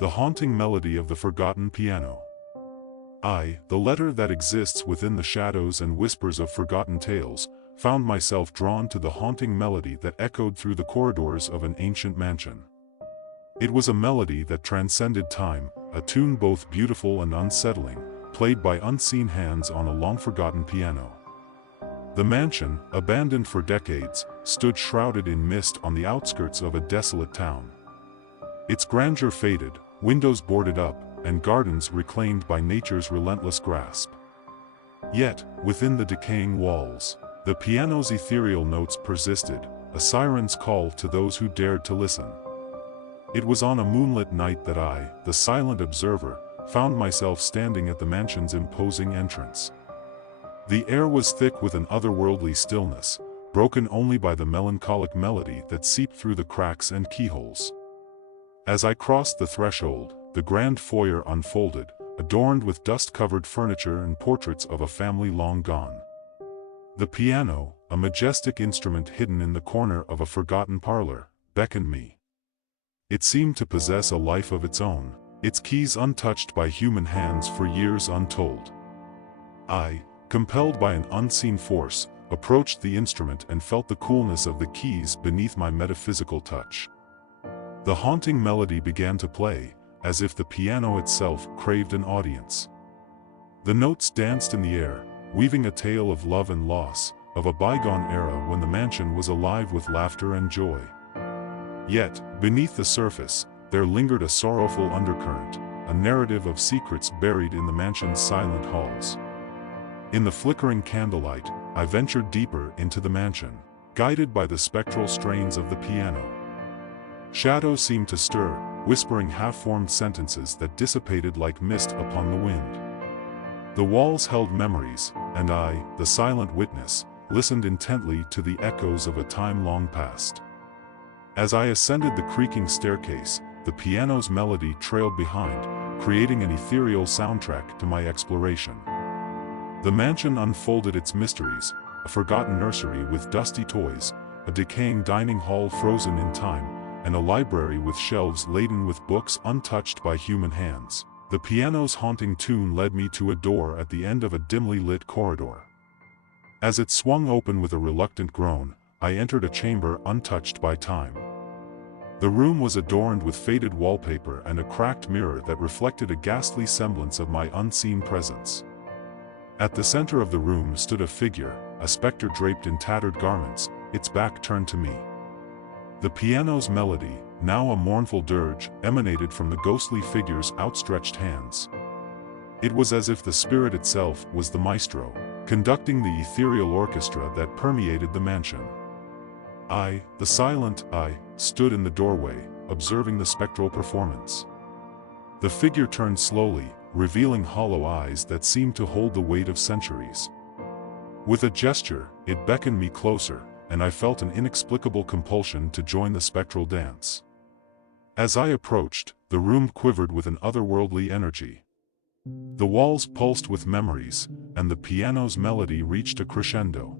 The haunting melody of the forgotten piano. The letter that exists within the shadows and whispers of forgotten tales, found myself drawn to the haunting melody that echoed through the corridors of an ancient mansion. It was a melody that transcended time, a tune both beautiful and unsettling, played by unseen hands on a long-forgotten piano. The mansion, abandoned for decades, stood shrouded in mist on the outskirts of a desolate town. Its grandeur faded, windows boarded up, and gardens reclaimed by nature's relentless grasp. Yet, within the decaying walls, the piano's ethereal notes persisted, a siren's call to those who dared to listen. It was on a moonlit night that I, the silent observer, found myself standing at the mansion's imposing entrance. The air was thick with an otherworldly stillness, broken only by the melancholic melody that seeped through the cracks and keyholes. As I crossed the threshold, the grand foyer unfolded, adorned with dust-covered furniture and portraits of a family long gone. The piano, a majestic instrument hidden in the corner of a forgotten parlor, beckoned me. It seemed to possess a life of its own, its keys untouched by human hands for years untold. I, compelled by an unseen force, approached the instrument and felt the coolness of the keys beneath my metaphysical touch. The haunting melody began to play, as if the piano itself craved an audience. The notes danced in the air, weaving a tale of love and loss, of a bygone era when the mansion was alive with laughter and joy. Yet, beneath the surface, there lingered a sorrowful undercurrent, a narrative of secrets buried in the mansion's silent halls. In the flickering candlelight, I ventured deeper into the mansion, guided by the spectral strains of the piano. Shadows seemed to stir, whispering half-formed sentences that dissipated like mist upon the wind. The walls held memories, and I, the silent witness, listened intently to the echoes of a time long past. As I ascended the creaking staircase, the piano's melody trailed behind, creating an ethereal soundtrack to my exploration. The mansion unfolded its mysteries, a forgotten nursery with dusty toys, a decaying dining hall frozen in time, and a library with shelves laden with books untouched by human hands. The piano's haunting tune led me to a door at the end of a dimly lit corridor. As it swung open with a reluctant groan, I entered a chamber untouched by time. The room was adorned with faded wallpaper and a cracked mirror that reflected a ghastly semblance of my unseen presence. At the center of the room stood a figure, a specter draped in tattered garments, its back turned to me. The piano's melody, now a mournful dirge, emanated from the ghostly figure's outstretched hands. It was as if the spirit itself was the maestro, conducting the ethereal orchestra that permeated the mansion. I, the silent I, stood in the doorway, observing the spectral performance. The figure turned slowly, revealing hollow eyes that seemed to hold the weight of centuries. With a gesture, it beckoned me closer, and I felt an inexplicable compulsion to join the spectral dance. As I approached, the room quivered with an otherworldly energy. The walls pulsed with memories, and the piano's melody reached a crescendo.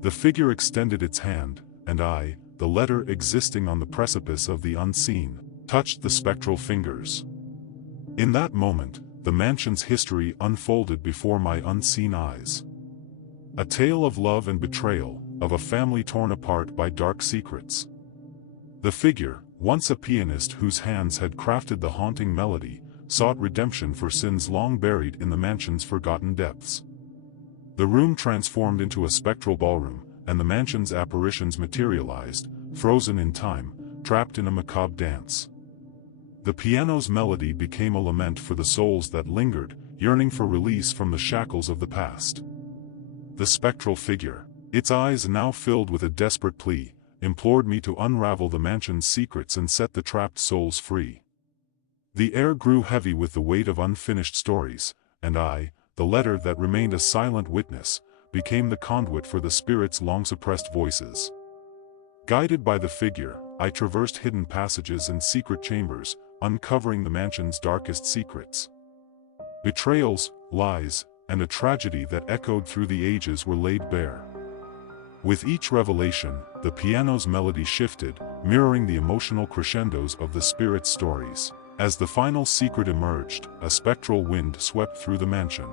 The figure extended its hand, and I, the letter existing on the precipice of the unseen, touched the spectral fingers. In that moment, the mansion's history unfolded before my unseen eyes. A tale of love and betrayal, of a family torn apart by dark secrets. The figure, once a pianist whose hands had crafted the haunting melody, sought redemption for sins long buried in the mansion's forgotten depths. The room transformed into a spectral ballroom, and the mansion's apparitions materialized, frozen in time, trapped in a macabre dance. The piano's melody became a lament for the souls that lingered, yearning for release from the shackles of the past. The spectral figure, its eyes now filled with a desperate plea, implored me to unravel the mansion's secrets and set the trapped souls free. The air grew heavy with the weight of unfinished stories, and I, the letter that remained a silent witness, became the conduit for the spirit's long-suppressed voices. Guided by the figure, I traversed hidden passages and secret chambers, uncovering the mansion's darkest secrets. Betrayals, lies, and a tragedy that echoed through the ages were laid bare. With each revelation, the piano's melody shifted, mirroring the emotional crescendos of the spirit's stories. As the final secret emerged, a spectral wind swept through the mansion.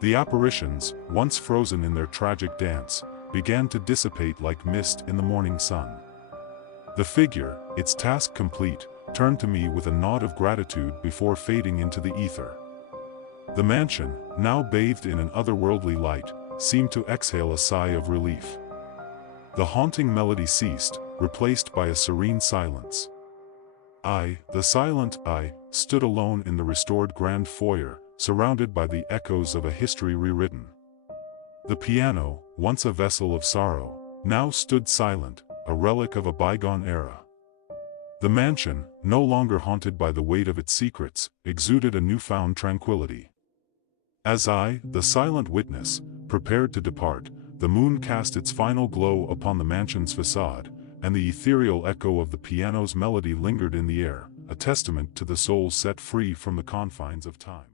The apparitions, once frozen in their tragic dance, began to dissipate like mist in the morning sun. The figure, its task complete, turned to me with a nod of gratitude before fading into the ether. The mansion, now bathed in an otherworldly light, seemed to exhale a sigh of relief. The haunting melody ceased, replaced by a serene silence. I, the silent I, stood alone in the restored grand foyer, surrounded by the echoes of a history rewritten. The piano, once a vessel of sorrow, now stood silent, a relic of a bygone era. The mansion, no longer haunted by the weight of its secrets, exuded a newfound tranquility. As I, the silent witness, prepared to depart, the moon cast its final glow upon the mansion's facade, and the ethereal echo of the piano's melody lingered in the air, a testament to the soul set free from the confines of time.